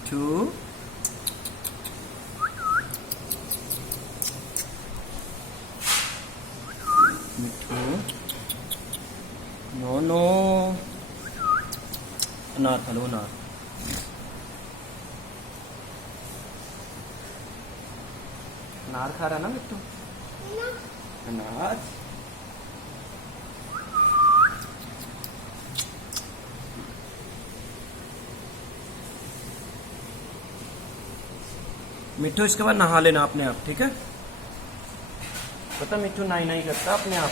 मिट्ठू मिट्ठू no no अनार खा लो अनार। अनार खा रहा ना मिट्टू अनार। मिट्टू इसके बाद नहा लेना अपने आप, ठीक है? पता मिट्टू नाई नाई करता अपने आप।